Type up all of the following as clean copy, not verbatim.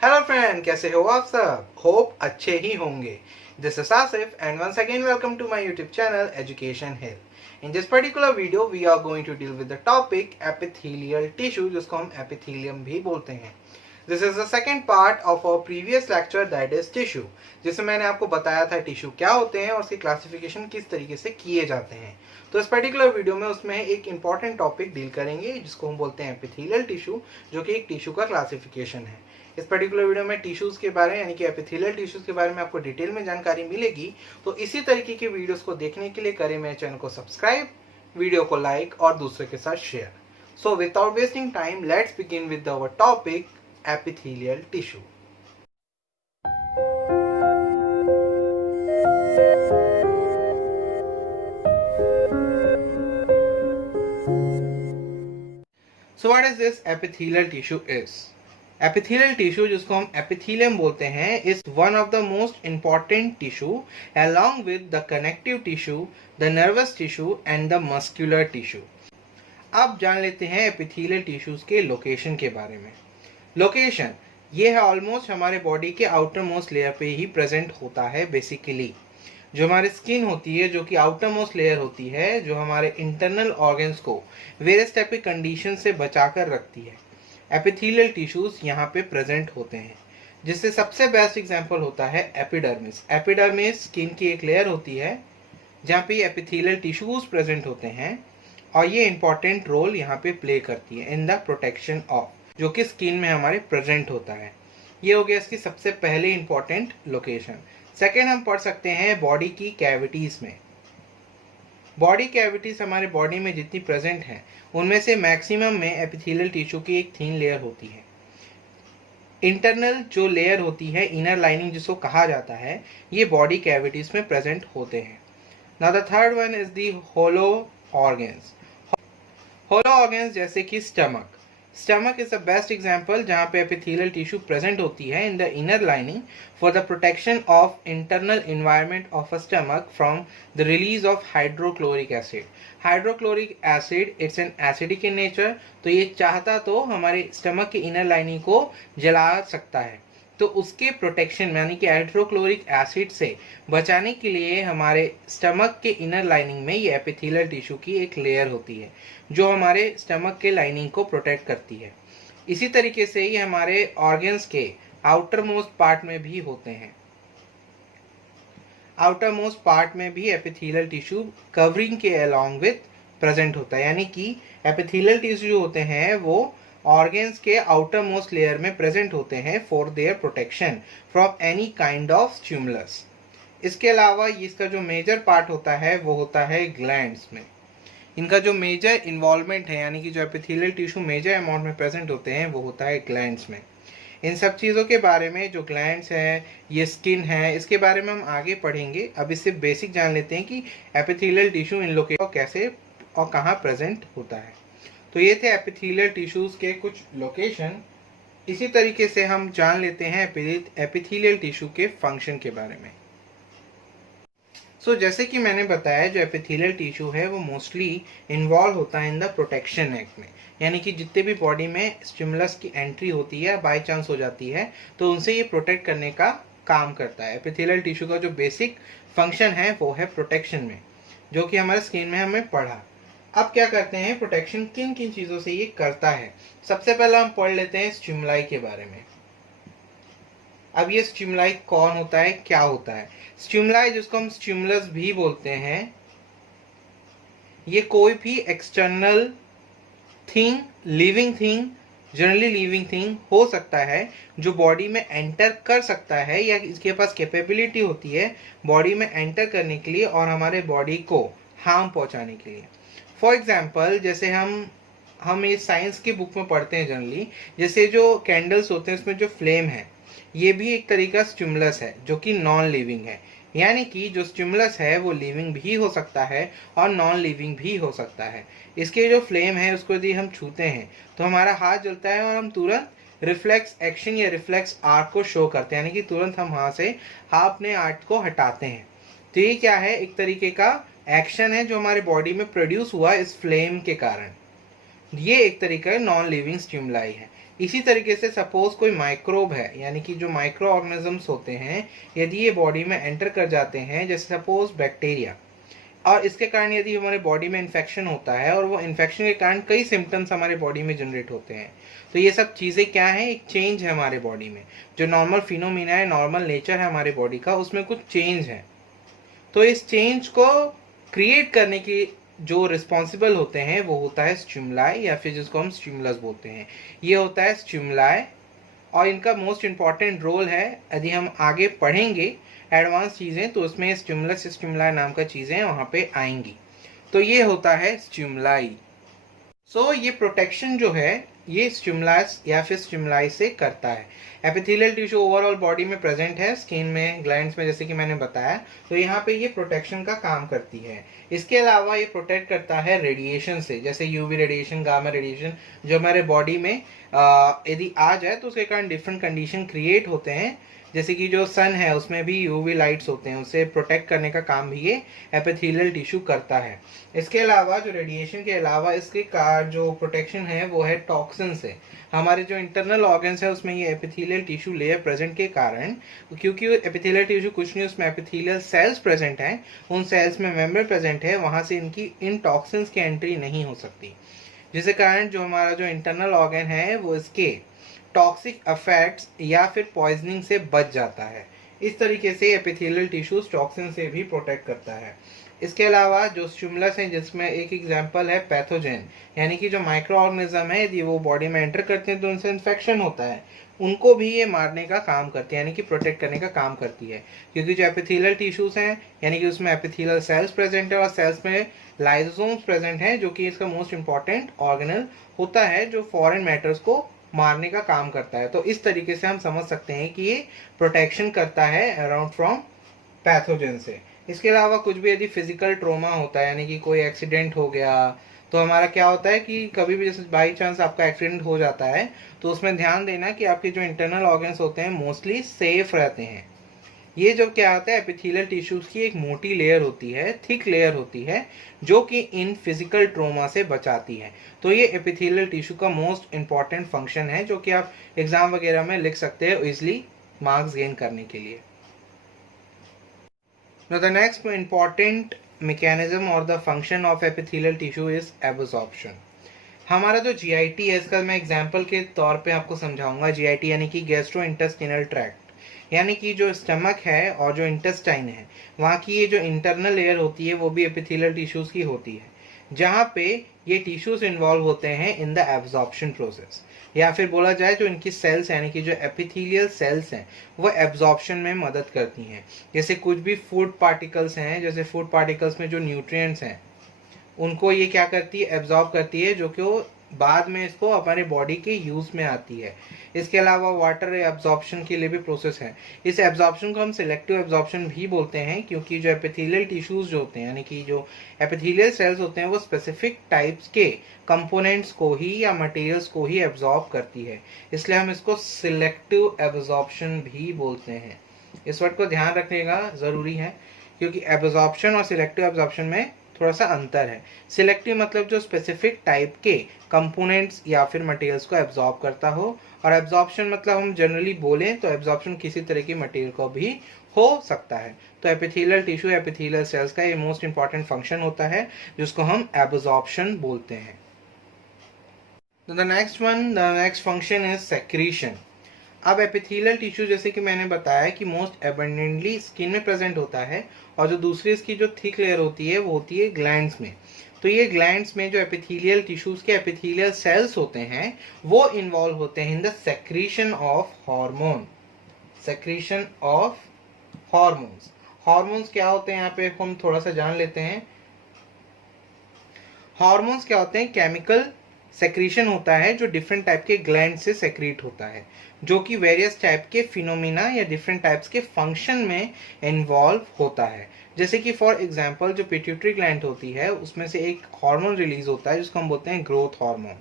Hello friend, कैसे हो आप सब? होप अच्छे ही होंगे। This is Asif and once again welcome to my YouTube channel Education Hill. In this particular video we are going to deal with the topic epithelial tissue, जिसको हम epithelium भी बोलते हैं। This is the second part of our previous lecture that is tissue, जिसमें मैंने आपको बताया था टिश्यू क्या होते हैं और उसकी क्लासिफिकेशन किस तरीके से किए जाते हैं। तो इस पर्टिकुलर वीडियो में उसमें एक इंपॉर्टेंट टॉपिक डील करेंगे जिसको हम बोलते हैं एपिथेलियल टिश्यू, जो कि एक टिश्यू का क्लासिफिकेशन है। इस पर्टिकुलर वीडियो में टिश्यूज के बारे में यानी कि एपिथेलियल टिश्यूज के बारे में आपको डिटेल में जानकारी मिलेगी। तो इसी तरीके के वीडियोस को देखने के लिए करें मेरे चैनल को सब्सक्राइब, वीडियो को लाइक और दूसरे के साथ share. So without wasting time let's begin with our topic epithelial tissue. So what is this epithelial tissue is? Epithelial tissue, जिसको हम एपिथेलियम बोलते हैं, is one of the most important tissue along with the connective tissue, the nervous tissue and the muscular tissue. अब जान लेते हैं epithelial tissues के location के बारे में। लोकेशन ये है ऑलमोस्ट हमारे बॉडी के आउटर मोस्ट लेयर पे ही प्रेजेंट होता है। बेसिकली जो हमारी स्किन होती है, जो कि आउटर मोस्ट लेयर होती है, जो हमारे इंटरनल ऑर्गन्स को वेरियस टाइप के कंडीशन से बचाकर रखती है, एपिथेलियल टिश्यूज यहाँ पे प्रेजेंट होते हैं। जिससे सबसे बेस्ट एग्जांपल होता है एपिडर्मिस। एपिडर्मिस स्किन की एक लेयर होती है जहाँ पे एपिथेलियल टिश्यूज प्रेजेंट होते हैं और ये इंपॉर्टेंट रोल यहाँ पे प्ले करती है इन द प्रोटेक्शन ऑफ, जो कि स्किन में हमारे प्रेजेंट होता है। ये हो गया इसकी सबसे पहले इंपॉर्टेंट लोकेशन। सेकेंड हम पढ़ सकते हैं बॉडी की कैविटीज में। बॉडी कैविटीज हमारे बॉडी में जितनी प्रेजेंट हैं उनमें से मैक्सिमम में एपिथेलियल टिश्यू की एक थिन लेयर होती है। इंटरनल जो लेयर होती है, इनर लाइनिंग जिसको कहा जाता है, ये बॉडी कैविटीज में प्रेजेंट होते हैं। Now the third one is the hollow organs. Hollow organs जैसे कि stomach. Stomach is the best example जहाँ पे एपिथेलियल टिश्यू प्रेजेंट होती है in the inner lining for the protection of internal environment of a stomach from the release of hydrochloric acid. Hydrochloric acid it's an acidic in nature, तो ये चाहता तो हमारे stomach के इनर लाइनिंग को जला सकता है। तो उसके प्रोटेक्शन यानी कि हाइड्रोक्लोरिक एसिड से बचाने के लिए हमारे स्टमक के इनर लाइनिंग में ये एपिथेलियल टिश्यू की एक लेयर होती है जो हमारे स्टमक के लाइनिंग को प्रोटेक्ट करती है। इसी तरीके से ये हमारे ऑर्गन्स के आउटर मोस्ट पार्ट में भी होते हैं। आउटर मोस्ट पार्ट में भी एपिथेलियल टिश्यू कवरिंग के अलॉन्ग विथ प्रेजेंट होता है, यानी कि एपिथेलियल टिश्यू जो होते हैं वो ऑर्गन्स के आउटर मोस्ट लेयर में प्रेजेंट होते हैं for their protection from any kind of stimulus. इसके अलावा इसका जो मेजर पार्ट होता है वो होता है ग्लैंड्स में। इनका जो मेजर इन्वॉल्वमेंट है, यानी कि जो एपिथेलियल टिश्यू मेजर अमाउंट में प्रेजेंट होते हैं, वो होता है ग्लैंड्स में। इन सब चीज़ों के बारे में, जो ग्लैंड्स हैं, ये स्किन है, इसके बारे में हम आगे पढ़ेंगे। अब इससे बेसिक जान लेते हैं कि एपिथेलियल टिश्यू इन लोकेशन कैसे और कहाँ प्रेजेंट होता है। तो ये थे एपिथेलियल टिश्यूज के कुछ लोकेशन। इसी तरीके से हम जान लेते हैं एपिथेलियल टिश्यू के फंक्शन के बारे में। जैसे कि मैंने बताया, जो एपिथेलियल टिश्यू है वो मोस्टली इन्वॉल्व होता है इन द प्रोटेक्शन एक्ट में, यानी कि जितने भी बॉडी में स्टिमुलस की एंट्री होती है, बाय चांस हो जाती है, तो उनसे ये प्रोटेक्ट करने का काम करता है। एपिथेलियल टिश्यू का जो बेसिक फंक्शन है वो है प्रोटेक्शन में, जो कि हमारे स्किन में हमें पढ़ा। अब क्या करते हैं, प्रोटेक्शन किन किन चीज़ों से ये करता है। सबसे पहला हम पढ़ लेते हैं स्टिमुलाई के बारे में। अब ये स्टिमुलाई कौन होता है, क्या होता है? स्टिमुलाई, जिसको हम स्टिमुलस भी बोलते हैं, ये कोई भी external thing, living thing, generally living thing हो सकता है जो बॉडी में एंटर कर सकता है या इसके पास कैपेबिलिटी होती है बॉडी में एंटर करने के लिए और हमारे बॉडी को हार्म पहुंचाने के लिए। फॉर एग्जाम्पल, जैसे हम ये साइंस की बुक में पढ़ते हैं जनरली, जैसे जो कैंडल्स होते हैं उसमें जो फ्लेम है, ये भी एक तरीका स्टिमुलस है जो कि नॉन लिविंग है। यानी कि जो स्टिमुलस है वो लिविंग भी हो सकता है और नॉन लिविंग भी हो सकता है। इसके जो फ्लेम है उसको यदि हम छूते हैं तो हमारा हाथ जलता है और हम तुरंत रिफ्लेक्स एक्शन या रिफ्लेक्स आर्ट को शो करते हैं, यानी कि तुरंत हम अपने आर्ट को हटाते हैं। तो ये क्या है, एक तरीके का एक्शन है जो हमारे बॉडी में प्रोड्यूस हुआ इस फ्लेम के कारण। ये एक तरीका नॉन लिविंग स्टिमुलाई है। इसी तरीके से सपोज कोई माइक्रोब है, यानी कि जो माइक्रो ऑर्गेनिजम्स होते हैं, यदि ये बॉडी में एंटर कर जाते हैं, जैसे सपोज बैक्टीरिया, और इसके कारण यदि हमारे बॉडी में इन्फेक्शन होता है और वो इन्फेक्शन के कारण कई सिम्टम्स हमारे बॉडी में जनरेट होते हैं, तो ये सब चीज़ें क्या है, एक चेंज है हमारे बॉडी में। जो नॉर्मल फिनोमिना है, नॉर्मल नेचर है हमारे बॉडी का, उसमें कुछ चेंज है। तो इस चेंज को क्रिएट करने की जो रिस्पॉन्सिबल होते हैं वो होता है स्टिमुलाई, या फिर जिसको हम स्टिमुलस बोलते हैं। ये होता है स्टिमुलाई, और इनका मोस्ट इम्पॉर्टेंट रोल है। यदि हम आगे पढ़ेंगे एडवांस चीज़ें तो उसमें स्टिमुलस स्टिमुलाई नाम का चीज़ें वहाँ पे आएंगी। तो ये होता है स्टिमुलाई। सो ये प्रोटेक्शन जो है ये स्टिमुलस या फिर स्टिमुलाई से करता है। एपिथेलियल टिश्यू ओवरऑल बॉडी में प्रेजेंट है, स्किन में, ग्लैंड्स में, जैसे कि मैंने बताया। तो यहाँ पे ये प्रोटेक्शन का काम करती है। इसके अलावा ये प्रोटेक्ट करता है रेडिएशन से, जैसे यूवी रेडिएशन, गामा रेडिएशन, जो हमारे बॉडी में यदि आ जाए तो उसके कारण डिफरेंट कंडीशन क्रिएट होते हैं। जैसे कि जो सन है उसमें भी यूवी लाइट्स होते हैं, उसे प्रोटेक्ट करने का काम भी ये एपिथेलियल टिश्यू करता है। इसके अलावा जो रेडिएशन के अलावा इसके का जो प्रोटेक्शन है वो है टॉक्सिन से। हमारे जो इंटरनल ऑर्गन्स है उसमें ये एपिथेलियल टिश्यू लेयर प्रेजेंट के कारण, क्योंकि एपिथेलियल टिश्यू कुछ नहीं, उसमें एपिथेलियल सेल्स प्रेजेंट हैं, उन सेल्स में मेम्ब्रेन प्रेजेंट है, वहां से इनकी इन टॉक्सिन्स की एंट्री नहीं हो सकती, जिसके कारण जो हमारा जो इंटरनल ऑर्गन है वो इसके टॉक्सिक इफेक्ट्स या फिर पॉइजनिंग से बच जाता है। इस तरीके से एपिथेलियल टिश्यूज टॉक्सिन से भी प्रोटेक्ट करता है। इसके अलावा जो स्टिमुलस है, जिसमें एक एग्जांपल है पैथोजेन, यानी कि जो माइक्रो ऑर्गेनिज्म है यदि वो बॉडी में एंटर करते हैं तो उनसे इन्फेक्शन होता है, उनको भी ये मारने का काम करती है, यानी कि प्रोटेक्ट करने का काम करती है। क्योंकि जो एपिथेलियल टिश्यूज हैं, यानी कि उसमें एपिथेलियल सेल्स प्रेजेंट है और सेल्स में लाइसोसोम्स प्रेजेंट हैं, जो कि इसका मोस्ट इंपॉर्टेंट ऑर्गेनल होता है जो फॉरेन मैटर्स को मारने का काम करता है। तो इस तरीके से हम समझ सकते हैं कि ये प्रोटेक्शन करता है अराउंड फ्रॉम पैथोजन से। इसके अलावा कुछ भी यदि फिजिकल ट्रोमा होता है, यानी कि कोई एक्सीडेंट हो गया, तो हमारा क्या होता है कि कभी भी जैसे बाई चांस आपका एक्सीडेंट हो जाता है तो उसमें ध्यान देना कि आपके जो इंटरनल ऑर्गन्स होते हैं मोस्टली सेफ रहते हैं। ये जो क्या होता है, एपिथेलियल टिश्यूज की एक मोटी लेयर होती है, थिक लेयर होती है, जो कि इन फिजिकल ट्रोमा से बचाती है। तो ये एपिथेलियल टिश्यू का मोस्ट इंपॉर्टेंट फंक्शन है, जो कि आप एग्जाम वगैरह में लिख सकते हैं इजिली मार्क्स गेन करने के लिए। Now the next important mechanism or the function of epithelial tissue is absorption. हमारा जो GIT है, इसका मैं एग्जांपल के तौर पे आपको समझाऊंगा। GIT यानी कि गैस्ट्रो इंटेस्टिनल ट्रैक्ट, यानी कि जो स्टमक है और जो इंटेस्टाइन है, वहाँ की ये जो इंटरनल लेयर होती है वो भी एपिथेलियल टिश्यूज की होती है, जहाँ पे ये टिश्यूज इन्वॉल्व होते हैं इन द एब्जॉर्प्शन प्रोसेस, या फिर बोला जाए जो इनकी सेल्स यानी कि जो एपिथेलियल सेल्स हैं वो एब्जॉर्प्शन में मदद करती हैं। जैसे कुछ भी फूड पार्टिकल्स हैं, जैसे फूड पार्टिकल्स में जो न्यूट्रिएंट्स हैं उनको ये क्या करती है, एब्जॉर्ब करती है, जो कि वो बाद में इसको हमारे बॉडी के यूज में आती है। इसके अलावा वाटर एब्जॉर्प्शन के लिए भी प्रोसेस है। इस एब्जॉर्प्शन को हम सिलेक्टिव एब्जॉर्प्शन भी बोलते हैं, क्योंकि जो एपिथेलियल टिश्यूज जो होते हैं, यानी कि जो एपिथेलियल सेल्स होते हैं, वो स्पेसिफिक टाइप्स के कंपोनेंट्स को ही या मटेरियल्स को ही एब्जॉर्ब करती है, इसलिए हम इसको सिलेक्टिव एब्जॉर्प्शन भी बोलते हैं। इस वर्ड को ध्यान रखने का जरूरी है, क्योंकि एब्जॉर्प्शन और सिलेक्टिव एब्जॉर्प्शन में थोड़ा सा अंतर है। सिलेक्टिव मतलब जो स्पेसिफिक टाइप के कंपोनेंट्स या फिर मटेरियल्स को एब्जॉर्ब करता हो, और एब्जॉर्प्शन मतलब हम जनरली बोलें तो एब्जॉर्प्शन किसी तरह की मटेरियल को भी हो सकता है। तो एपिथेलियल टिश्यू, एपिथेलियल सेल्स का ये मोस्ट इंपॉर्टेंट फंक्शन होता है, जिसको हम एब्जॉर्प्शन बोलते हैं। The next function is secretion. अब एपिथेलियल टिश्यू, जैसे कि मैंने बताया कि मोस्ट एबंडेंटली स्किन में प्रेजेंट होता है, और जो दूसरी इसकी जो थिक लेयर होती है वो होती है ग्लैंड्स में। तो ये ग्लैंड्स में जो एपिथेलियल टिश्यूज के एपिथेलियल सेल्स होते हैं वो इन्वॉल्व होते हैं in the secretion of hormone. Secretion of hormones. Hormones क्या होते हैं यहाँ पे हम थोड़ा सा जान लेते हैं। हार्मोन्स क्या होते हैं, केमिकल सेक्रीशन होता है जो डिफरेंट टाइप के ग्लैंड से सेक्रीट होता है, जो कि वेरियस टाइप के फिनोमिना या डिफरेंट टाइप्स के फंक्शन में इन्वॉल्व होता है। जैसे कि फॉर एग्जांपल जो पिट्यूटरी ग्लैंड होती है उसमें से एक हार्मोन रिलीज होता है जिसको हम बोलते हैं ग्रोथ हार्मोन।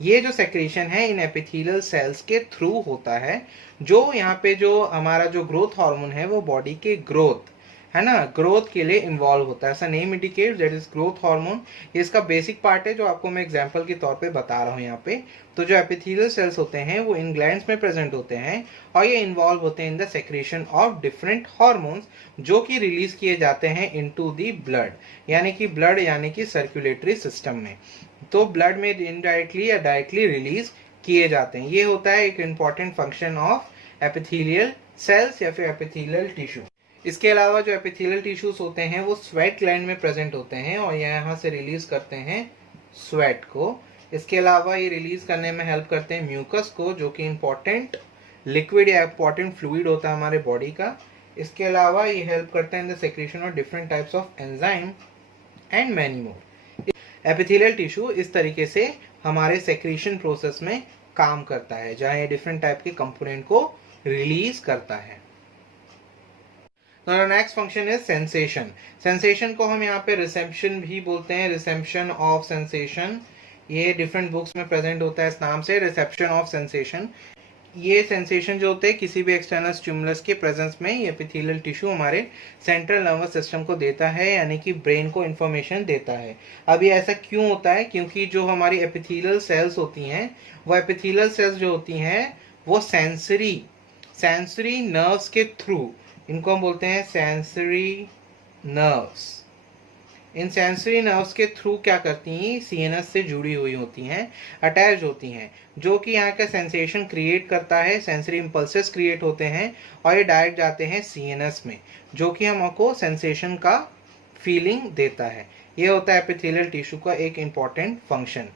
ये जो सेक्रेशन है इन एपिथेलियल सेल्स के थ्रू होता है, जो यहाँ पे जो हमारा जो ग्रोथ हार्मोन है वो बॉडी के ग्रोथ है ना, ग्रोथ के लिए इन्वॉल्व होता है। ऐसा name indicate that is growth hormone. ये इसका बेसिक पार्ट है जो आपको मैं एग्जांपल के तौर पे बता रहा हूँ यहाँ पे। तो जो एपिथेलियल सेल्स होते हैं वो इन ग्लैंड्स में प्रेजेंट होते हैं और ये इन्वॉल्व होते हैं in the secretion of different hormones जो कि रिलीज किए जाते हैं इनटू द ब्लड, यानी कि ब्लड यानी कि सर्कुलेटरी सिस्टम में। तो ब्लड में इनडायरेक्टली या डायरेक्टली रिलीज किए जाते हैं। ये होता है एक important function of epithelial sales या फिर एपिथेलियल टिश्यू। इसके अलावा जो एपिथेलियल टिश्यूज होते हैं वो स्वेट ग्लैंड में प्रेजेंट होते हैं और यहाँ से रिलीज करते हैं स्वेट को। इसके अलावा ये रिलीज करने में हेल्प करते हैं म्यूकस को, जो कि इंपॉर्टेंट लिक्विड या इंपॉर्टेंट फ्लूइड होता है हमारे बॉडी का। इसके अलावा ये हेल्प करते हैं in the secretion of different types of enzyme and many more. Epithelial tissue इस तरीके से हमारे सेक्रेशन प्रोसेस में काम करता है, जहां ये डिफरेंट टाइप के कंपोनेंट को रिलीज करता है। Next function is sensation. Sensation को हम यहाँ पे रिसेप्शन भी बोलते हैं, रिसेप्शन ऑफ सेंसेशन। ये डिफरेंट बुक्स में प्रेजेंट होता है इस नाम से, रिसेप्शन ऑफ सेंसेशन। ये सेंसेशन जो होते हैं किसी भी एक्सटर्नल स्टिमुलस के प्रेजेंस में ये एपिथेलियल टिश्यू हमारे सेंट्रल नर्वस सिस्टम को देता है, यानी कि ब्रेन को इंफॉर्मेशन देता है। अब ये ऐसा क्यों होता है? क्योंकि जो हमारी एपिथेलियल सेल्स होती हैं वो एपिथेलियल सेल्स जो होती हैं वो सेंसरी नर्व्स के थ्रू, इनको हम बोलते हैं सेंसरी नर्व्स। इन सेंसरी नर्व्स के थ्रू क्या करती हैं, सीएनएस से जुड़ी हुई होती हैं, अटैच होती हैं, जो कि यहाँ का सेंसेशन क्रिएट करता है, सेंसरी इंपल्सेस क्रिएट होते हैं और ये डायरेक्ट जाते हैं सीएनएस में, जो कि हमको सेंसेशन का फीलिंग देता है। ये होता है एपिथेलियल टिश्यू का एक important function.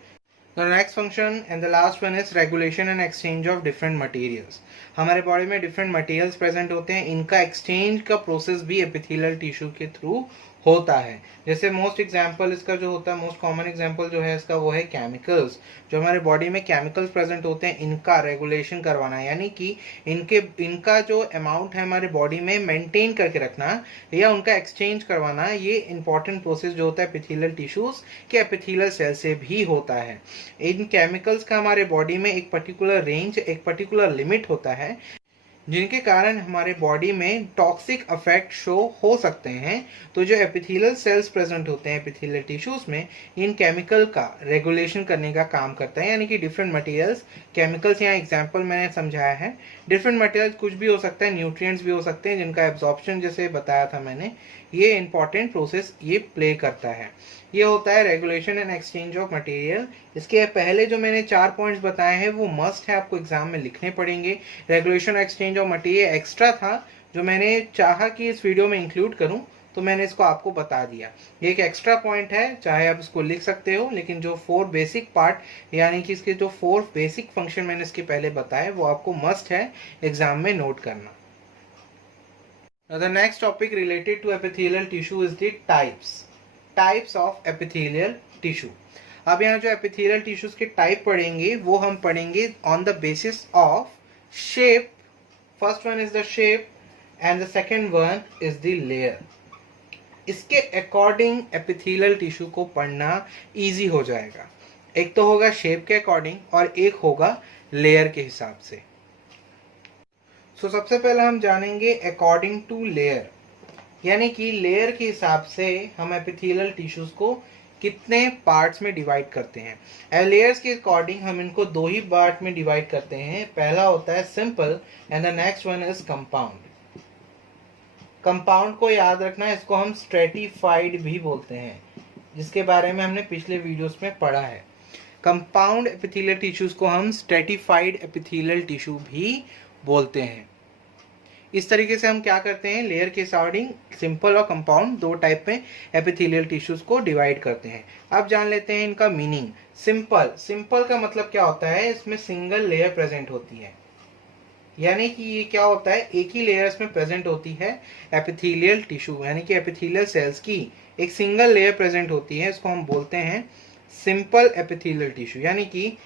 The next function and the last one is regulation and exchange of different materials. हमारे बॉडी में डिफरेंट मटेरियल्स प्रेजेंट होते हैं, इनका एक्सचेंज का प्रोसेस भी एपिथेलियल टिश्यू के थ्रू होता है। जैसे मोस्ट एग्जांपल इसका जो होता है, मोस्ट कॉमन एग्जांपल जो है इसका वो है केमिकल्स। जो हमारे बॉडी में केमिकल्स प्रेजेंट होते हैं इनका रेगुलेशन करवाना, यानी कि इनका जो अमाउंट है हमारे बॉडी में मेंटेन करके रखना या उनका एक्सचेंज करवाना, ये इंपॉर्टेंट प्रोसेस जो होता है एपिथेलियल टिश्यूज के एपिथेलियल सेल से भी होता है। इन केमिकल्स का हमारे बॉडी में एक पर्टिकुलर रेंज, एक पर्टिकुलर लिमिट होता है, जिनके कारण हमारे बॉडी में टॉक्सिक इफेक्ट शो हो सकते हैं। तो जो एपिथेलियल सेल्स प्रेजेंट होते हैं एपिथेलियल टिश्यूज में, इन केमिकल का रेगुलेशन करने का काम करता है, यानी कि डिफरेंट मटेरियल्स, केमिकल्स यहाँ एग्जांपल मैंने समझाया है। डिफरेंट मटेरियल्स कुछ भी हो सकता है, न्यूट्रिएंट्स भी हो सकते हैं, जिनका एब्जॉर्प्शन जैसे बताया था मैंने, ये इंपॉर्टेंट प्रोसेस ये प्ले करता है। ये होता है regulation and exchange of material. इसके पहले जो मैंने 4 पॉइंट्स बताए हैं वो मस्ट है, आपको एग्जाम में लिखने पड़ेंगे। Regulation exchange of material extra था जो मैंने चाहा कि इस वीडियो में इंक्लूड करूं, तो मैंने इसको आपको बता दिया। ये एक एक्स्ट्रा पॉइंट है, चाहे आप इसको लिख सकते हो, लेकिन जो 4 बेसिक पार्ट यानी कि इसके जो 4 बेसिक फंक्शन मैंने इसके पहले बताए वो आपको मस्ट है एग्जाम में नोट करना। Now the next topic related to epithelial tissue is the types of epithelial tissue. अब यहाँ जो epithelial tissues के टाइप पढ़ेंगे वो हम पढ़ेंगे on the basis of shape. First one is the shape and the second one is the layer. इसके according epithelial tissue को पढ़ना easy हो जाएगा। एक तो होगा shape के अकॉर्डिंग और एक होगा layer के हिसाब से। तो सबसे पहले हम जानेंगे अकॉर्डिंग टू लेयर, यानी कि लेयर के हिसाब से हम एपिथेलियल टिश्यूज को कितने पार्ट्स में डिवाइड करते हैं। लेयर्स के अकॉर्डिंग हम इनको 2 ही पार्ट में डिवाइड करते हैं। पहला होता है simple and the next one is compound. Compound को याद रखना, इसको हम स्ट्रेटिफाइड भी बोलते हैं, जिसके बारे में हमने पिछले वीडियोस में पढ़ा है। कंपाउंड एपिथेलियल टिश्यूज को हम स्ट्रेटिफाइड एपिथेलियल टिश्यू भी बोलते हैं। इस तरीके से हम क्या करते हैं, लेयर के अकॉर्डिंग सिंपल और कंपाउंड 2 टाइप में एपिथेलियल टिश्यूज को डिवाइड करते हैं। अब जान लेते हैं इनका मीनिंग। सिंपल का मतलब क्या होता है, इसमें सिंगल लेयर प्रेजेंट होती है, यानी कि ये क्या होता है, एक ही लेयर्स में प्रेजेंट होती है एपिथेलियल टिश्यू, यानी कि एपिथेलियल सेल्स की एक सिंगल लेयर प्रेजेंट होती है। इसको हम बोलते हैं सिंपल एपिथेलियल टिश्यू, यानी कि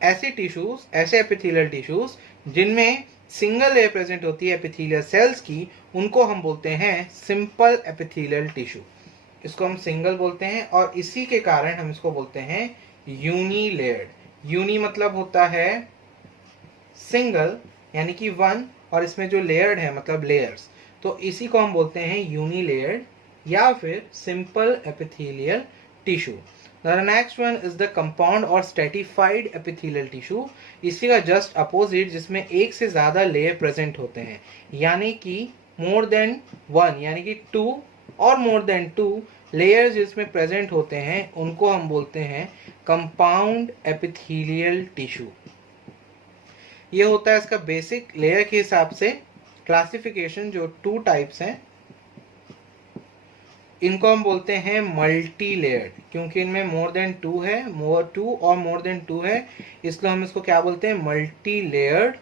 ऐसे एपिथेलियल टिश्यूज जिनमें सिंगल लेयर प्रेजेंट होती है एपिथेलियल सेल्स की, उनको हम बोलते हैं सिंपल एपिथेलियल टिश्यू। इसको हम सिंगल बोलते हैं और इसी के कारण हम इसको बोलते हैं यूनिलेयर्ड। यूनी मतलब होता है सिंगल, यानी कि 1, और इसमें जो लेयर्ड है मतलब लेयर्स, तो इसी को हम बोलते हैं यूनिलेयर्ड या फिर simple epithelial tissue. The next one is the compound और stratified epithelial tissue। इसी का जस्ट अपोजिट, जिसमें एक से ज्यादा लेयर प्रेजेंट होते हैं, यानी कि मोर देन वन, यानी कि 2 और मोर देन 2 लेयर्स जिसमें प्रेजेंट होते हैं, उनको हम बोलते हैं कंपाउंड एपिथेलियल टिश्यू। ये होता है इसका बेसिक लेयर के हिसाब से क्लासिफिकेशन, जो 2 टाइप्स हैं। इनको हम बोलते हैं मल्टी लेयर्ड, क्योंकि इनमें मोर देन 2 है, टू और मोर देन 2 है, इसलिए हम इसको क्या बोलते हैं, मल्टी लेयर्ड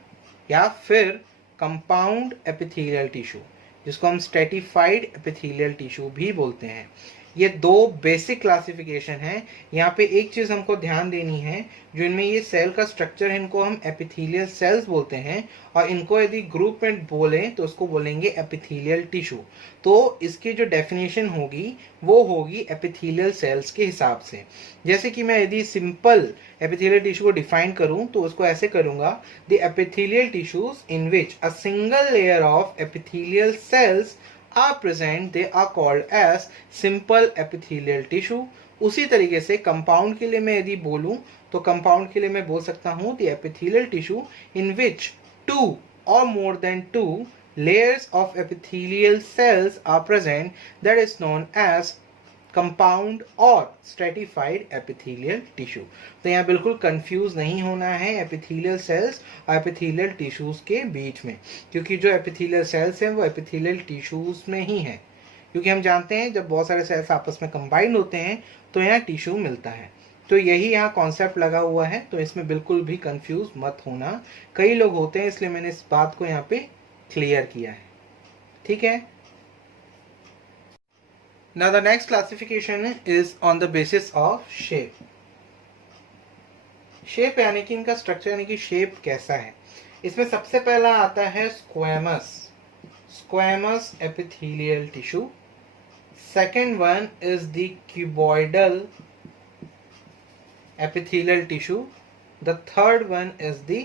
या फिर कंपाउंड एपिथेलियल टिश्यू, जिसको हम स्ट्रेटिफाइड एपिथेलियल टिश्यू भी बोलते हैं। ये 2 बेसिक क्लासिफिकेशन है। यहाँ पे एक चीज हमको ध्यान देनी है, जो इनमें ये सेल का स्ट्रक्चर है, इनको हम एपिथेलियल सेल्स बोलते हैं, और इनको यदि ग्रुप में बोलें तो उसको बोलेंगे एपिथेलियल टिश्यू। तो इसकी जो डेफिनेशन होगी वो होगी एपिथेलियल सेल्स के हिसाब से। जैसे कि मैं यदि सिंपल एपिथेलियल टिश्यू को डिफाइन करूं तो उसको ऐसे करूंगा, the epithelial tissues in which a single layer of epithelial sales are present, they are called as simple epithelial tissue। उसी तरीके से कंपाउंड के लिए मैं यदि बोलूं तो कंपाउंड के लिए मैं बोल सकता हूं the epithelial tissue in which 2 or more than 2 layers of epithelial cells are present, that is known as compound और स्ट्रेटिफाइड एपिथेलियल टिश्यू। तो यहाँ बिल्कुल कंफ्यूज नहीं होना है एपिथेलियल सेल्स और एपिथेलियल टिश्यूज के बीच में, क्योंकि जो एपिथेलियल सेल्स हैं वो एपिथेलियल टिश्यूज में ही है, क्योंकि हम जानते हैं जब बहुत सारे सेल्स आपस में कंबाइंड होते हैं तो यहाँ टिश्यू मिलता है। तो यही यहाँ कॉन्सेप्ट लगा हुआ है, तो इसमें बिल्कुल भी कंफ्यूज मत होना। कई लोग होते हैं, इसलिए मैंने इस बात को यहाँ पे क्लियर किया है, ठीक है। Now the next classification is on the basis of shape। Shape यानी कि इनका स्ट्रक्चर, यानी कि शेप कैसा है। इसमें सबसे पहला आता है squamous epithelial tissue. Second one is the cuboidal epithelial tissue. The third one is the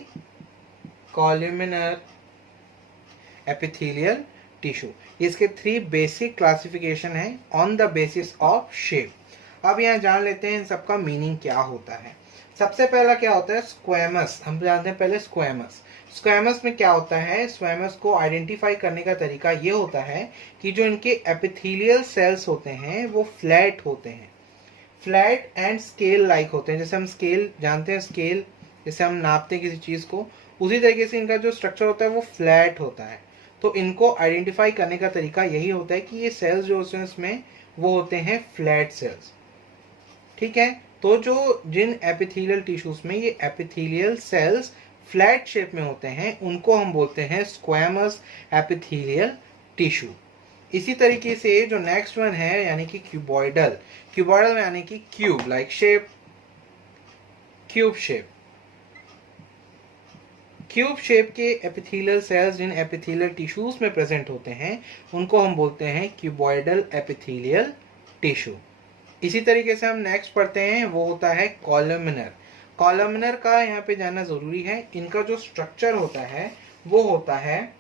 columnar epithelial tissue. इसके 3 बेसिक क्लासिफिकेशन है on the basis of shape. अब यहाँ जान लेते हैं इन सबका मीनिंग क्या होता है। सबसे पहला क्या होता है स्क्वैमस। हम जानते हैं पहले स्क्वैमस में क्या होता है। स्क्वैमस को आइडेंटिफाई करने का तरीका ये होता है कि जो इनके एपिथेलियल सेल्स होते हैं वो फ्लैट होते हैं, फ्लैट एंड स्केल लाइक होते हैं। जैसे हम स्केल जानते हैं, स्केल जैसे हम नापते हैं किसी चीज को, उसी तरीके से इनका जो स्ट्रक्चर होता है वो फ्लैट होता है। तो इनको आइडेंटिफाई करने का तरीका यही होता है कि ये सेल्स जो होते हैं इसमें वो होते हैं फ्लैट सेल्स, ठीक है। तो जो जिन एपिथेलियल टिश्यूज में ये एपिथेलियल सेल्स फ्लैट शेप में होते हैं उनको हम बोलते हैं स्क्वैमस एपिथेलियल टिश्यू। इसी तरीके से जो नेक्स्ट वन है यानी कि क्यूबॉइडल यानी कि cube like shape, cube shape के एपिथेलियल सेल्स जिन एपिथेलियल टिश्यूज में प्रेजेंट होते हैं उनको हम बोलते हैं क्यूबॉइडल एपिथेलियल टिश्यू। इसी तरीके से हम नेक्स्ट पढ़ते हैं, वो होता है कॉलमनर का यहाँ पे जानना जरूरी है। इनका जो स्ट्रक्चर होता है वो होता है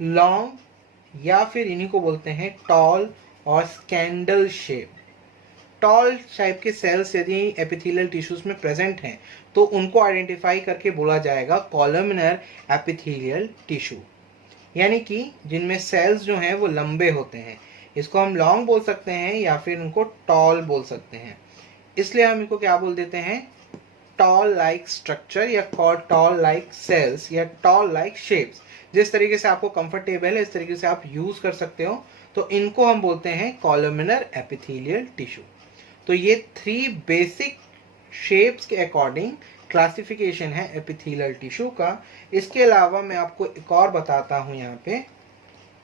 लॉन्ग या फिर इन्हीं को बोलते हैं टॉल और स्कैंडल शेप। टॉल टाइप के सेल्स यदि एपिथेलियल टिश्यूज में प्रेजेंट हैं तो उनको आइडेंटिफाई करके बोला जाएगा कॉलमनर एपिथेलियल टिश्यू, यानी कि जिनमें सेल्स जो हैं वो लंबे होते हैं। इसको हम लॉन्ग बोल सकते हैं या फिर इनको टॉल बोल सकते हैं। इसलिए हम इनको क्या बोल देते हैं, टॉल लाइक स्ट्रक्चर या टॉल लाइक सेल्स या टॉल लाइक शेप्स। जिस तरीके से आपको कंफर्टेबल है इस तरीके से आप यूज कर सकते हो। तो इनको हम बोलते हैं कॉलमनर एपिथेलियल टिश्यू। तो ये 3 बेसिक शेप्स के अकॉर्डिंग क्लासिफिकेशन है एपिथेलियल टिश्यू का। इसके अलावा मैं आपको एक और बताता हूं यहाँ पे,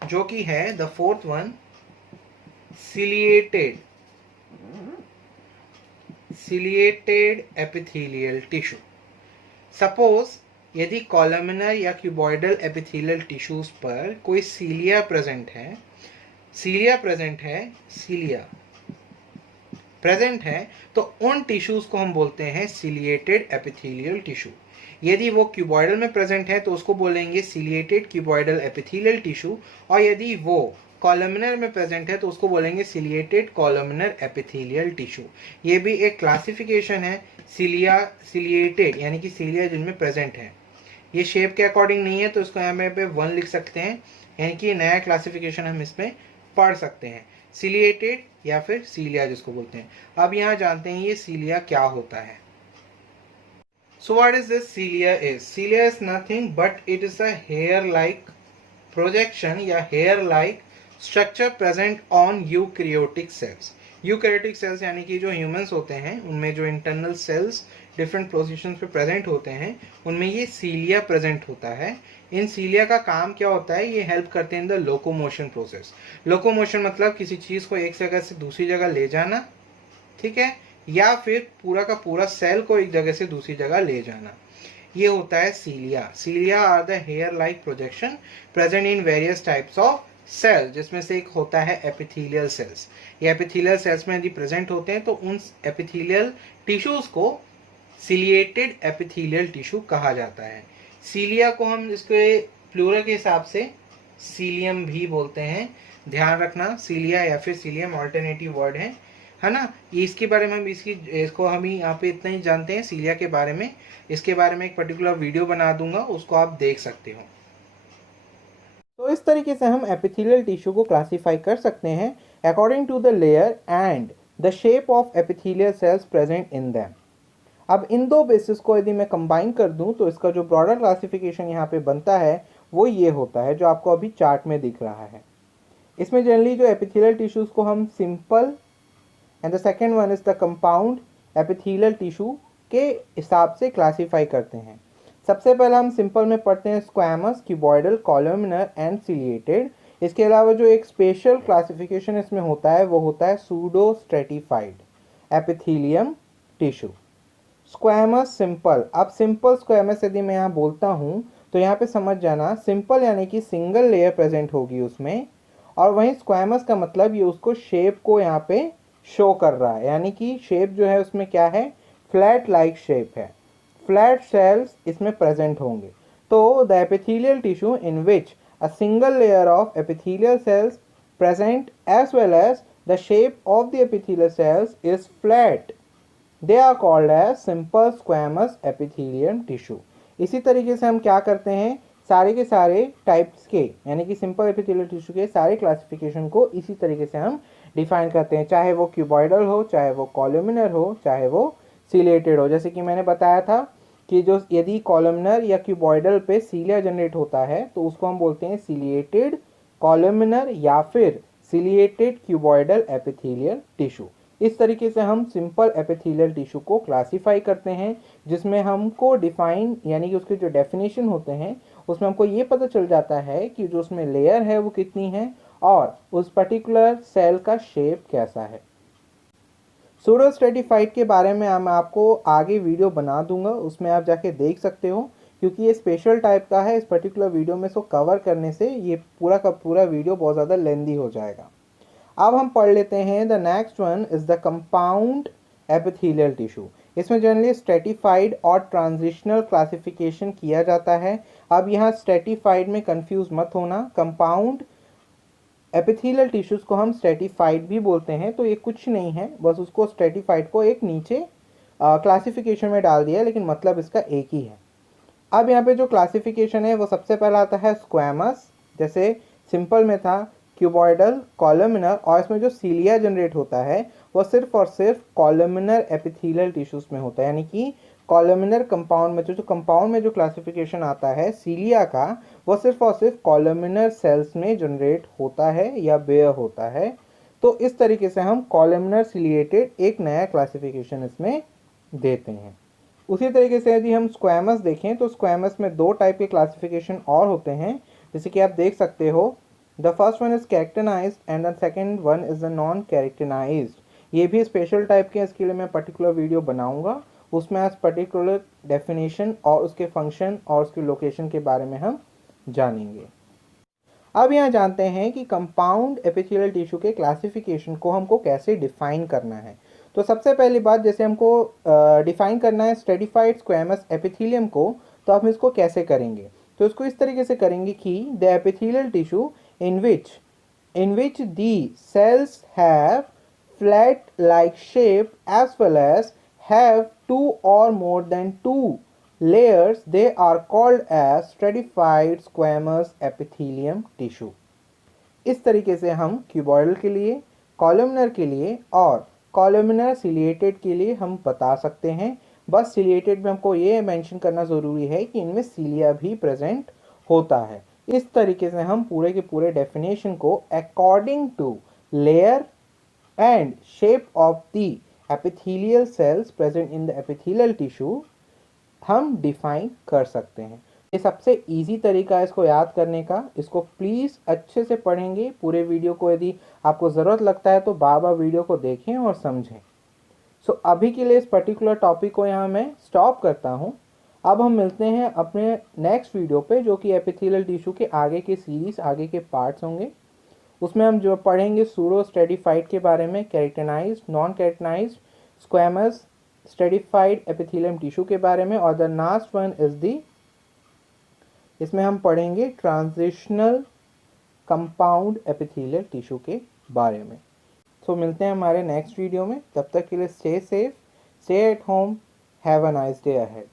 जो कि है the 4th one, ciliated epithelial tissue. Suppose यदि कॉलमनर या क्यूबॉइडल एपिथेलियल टिश्यूज पर कोई सीलिया प्रेजेंट है तो उन टिश्यूज को हम बोलते हैं सिलिएटेड एपिथेलियल टिश्यू। यदि वो क्यूबॉइडल में प्रेजेंट है तो उसको बोलेंगे सिलिएटेड क्यूबॉइडल एपिथेलियल टिश्यू, और यदि वो कॉलमनर में प्रेजेंट है तो उसको बोलेंगे सिलिएटेड कॉलमनर एपिथेलियल टिश्यू। ये भी एक क्लासिफिकेशन है सिलिया सिलिएटेड यानी कि सिलिया जिनमें प्रेजेंट है। ये शेप के अकॉर्डिंग नहीं है तो इसको यहाँ पे 1 लिख सकते हैं, यानी कि नया क्लासिफिकेशन हम इसमें पढ़ सकते हैं, सिलिएटेड या फिर सीलिया जिसको बोलते हैं। अब यहाँ जानते हैं ये सीलिया क्या होता है। So what is this cilia is? Cilia is nothing but it is a hair-like projection या hair-like structure present on eukaryotic cells. Eukaryotic cells यानी कि जो ह्यूमंस होते हैं उनमें जो इंटरनल सेल्स डिफरेंट पोजीशंस पे प्रेजेंट होते हैं उनमें ये सीलिया प्रेजेंट होता है। इन सीलिया का काम क्या होता है, ये हेल्प करते हैं in the locomotion process. Locomotion मतलब किसी चीज को एक जगह से दूसरी जगह ले जाना, ठीक है, या फिर पूरा का पूरा सेल को एक जगह से दूसरी जगह ले जाना, ये होता है cilia. Cilia are the hair like projection present in various types of cell, जिसमें से एक होता है एपिथेलियल सेल्स। ये एपिथेलियल सेल्स में यदि प्रेजेंट होते हैं तो उन एपिथेलियल टिश्यूज को सिलिएटेड एपिथेलियल टिश्यू कहा जाता है। सीलिया को हम इसके प्लूरल के हिसाब से सीलियम भी बोलते हैं, ध्यान रखना। सीलिया या फिर सीलियम ऑल्टरनेटिव वर्ड है ना। इसके बारे में हम इसको हम ही यहाँ पे इतना ही जानते हैं सीलिया के बारे में। इसके बारे में एक पर्टिकुलर वीडियो बना दूंगा, उसको आप देख सकते हो। तो इस तरीके से हम एपिथेलियल टिश्यू को क्लासिफाई कर सकते हैं according to the layer and the shape of epithelial cells present in them. अब इन दो बेसिस को यदि मैं कंबाइन कर दूं तो इसका जो ब्रॉडर क्लासिफिकेशन यहाँ पे बनता है वो ये होता है जो आपको अभी चार्ट में दिख रहा है। इसमें जनरली जो एपिथेलियल टिश्यूज को हम simple and the second one is the compound epithelial tissue के हिसाब से क्लासीफाई करते हैं। सबसे पहले हम सिंपल में पढ़ते हैं squamous, cuboidal, columnar and ciliated. इसके अलावा जो एक स्पेशल क्लासिफिकेशन इसमें होता है वो होता है pseudo stratified epithelium tissue. Squamous simple, अब सिंपल स्क्वैमस यदि मैं यहाँ बोलता हूँ तो यहाँ पे समझ जाना, सिंपल यानी कि सिंगल लेयर प्रेजेंट होगी उसमें, और वहीं स्क्वैमस का मतलब ये उसको शेप को यहाँ पे शो कर रहा है, यानी कि शेप जो है उसमें क्या है, फ्लैट लाइक शेप है, फ्लैट सेल्स इसमें प्रेजेंट होंगे। तो the epithelial tissue in which a single layer of epithelial cells present as well as the shape of the epithelial cells is flat, they are called as simple squamous epithelium tissue. इसी तरीके से हम क्या करते हैं, सारे के सारे टाइप्स के यानी कि सिंपल एपिथेलियल टिश्यू के सारे क्लासिफिकेशन को इसी तरीके से हम डिफाइन करते हैं, चाहे वो क्यूबॉइडल हो, चाहे वो कॉलमनर हो, चाहे वो सिलिएटेड हो। जैसे कि मैंने बताया था कि जो यदि कॉलमनर या क्यूबॉइडल पे सीलिया जनरेट होता है तो उसको हम बोलते हैं सिलिएटेड कॉलमनर या फिर सिलिएटेड क्यूबॉइडल एपिथेलियल टिश्यू। इस तरीके से हम सिंपल एपिथेलियल टिश्यू को क्लासीफाई करते हैं, जिसमें हमको डिफाइन यानी कि उसके जो डेफिनेशन होते हैं उसमें हमको ये पता चल जाता है कि जो उसमें लेयर है वो कितनी है और उस पर्टिकुलर सेल का शेप कैसा है। सूडो स्ट्रेटिफाइड के बारे में मैं आपको आगे वीडियो बना दूंगा, उसमें आप जाके देख सकते हो, क्योंकि ये स्पेशल टाइप का है। इस पर्टिकुलर वीडियो में इसको कवर करने से ये पूरा का पूरा वीडियो बहुत ज़्यादा लेंदी हो जाएगा। अब हम पढ़ लेते हैं the next one is the compound epithelial tissue. इसमें जनरली स्ट्रेटिफाइड और ट्रांजिशनल क्लासिफिकेशन किया जाता है। अब यहाँ स्ट्रेटिफाइड में कंफ्यूज मत होना, कंपाउंड एपिथेलियल टिश्यूज को हम स्ट्रेटिफाइड भी बोलते हैं, तो ये कुछ नहीं है, बस उसको स्ट्रेटिफाइड को एक नीचे क्लासिफिकेशन में डाल दिया, लेकिन मतलब इसका एक ही है। अब यहाँ पे जो क्लासिफिकेशन है वो सबसे पहला आता है स्क्वैमस, जैसे सिंपल में था क्यूबॉइडल, कॉलमनर, और इसमें जो सीलिया जनरेट होता है वो सिर्फ और सिर्फ कॉलमनर एपिथेलियल टिश्यूज में होता है, यानी कि कॉलमनर कंपाउंड में जो कंपाउंड में जो क्लासिफिकेशन आता है सीलिया का वो सिर्फ और सिर्फ कॉलमनर सेल्स में जनरेट होता है या बेयर होता है। तो इस तरीके से हम कॉलमनर सिलिएटेड एक नया क्लासिफिकेशन इसमें देते हैं। उसी तरीके से यदि हम स्क्वैमस देखें तो स्क्वैमस में दो टाइप के क्लासिफिकेशन और होते हैं, जैसे कि आप देख सकते हो, the first one is keratinized and the second one is the non keratinized. ये भी स्पेशल टाइप के, इसके लिए मैं पर्टिकुलर वीडियो बनाऊंगा, उसमें आज पर्टिकुलर डेफिनेशन और उसके फंक्शन और उसकी लोकेशन के बारे में हम जानेंगे। अब यहाँ जानते हैं कि कंपाउंड एपिथेलियल टिश्यू के क्लासिफिकेशन को हमको कैसे डिफाइन करना है। तो सबसे पहली बात, जैसे हमको डिफाइन करना है स्ट्रेटिफाइड स्क्वैमस एपिथेलियम को, तो हम इसको कैसे करेंगे? तो इसको इस तरीके से करेंगे कि the epithelial tissue in which the cells have flat like shape as well as have two or more than two layers, they are called as stratified squamous epithelium tissue. इस तरीके से हम क्यूबॉइडल के लिए, कॉलमनर के लिए और columnar ciliated के लिए हम बता सकते हैं। बस सिलिएटेड में हमको ये मेंशन करना ज़रूरी है कि इनमें सीलिया भी प्रेजेंट होता है। इस तरीके से हम पूरे के पूरे डेफिनेशन को according to layer and shape of the epithelial cells present in the epithelial tissue हम डिफाइन कर सकते हैं। ये सबसे इजी तरीका है इसको याद करने का। इसको प्लीज़ अच्छे से पढ़ेंगे पूरे वीडियो को। यदि आपको ज़रूरत लगता है तो बार बार वीडियो को देखें और समझें। सो अभी के लिए इस पर्टिकुलर टॉपिक को यहाँ मैं स्टॉप करता हूँ। अब हम मिलते हैं अपने नेक्स्ट वीडियो पे, जो कि एपिथेलियल टिश्यू के आगे के सीरीज, आगे के पार्ट्स होंगे। उसमें हम जो पढ़ेंगे सूडो स्ट्रेटिफाइड के बारे में, keratinized, non keratinized, squamous, stratified epithelium tissue के बारे में, और the last one is the, इसमें हम पढ़ेंगे ट्रांजिशनल कंपाउंड एपिथेलियल टिश्यू के बारे में। सो मिलते हैं हमारे नेक्स्ट वीडियो में। तब तक के लिए stay safe, stay at home, have a nice day ahead.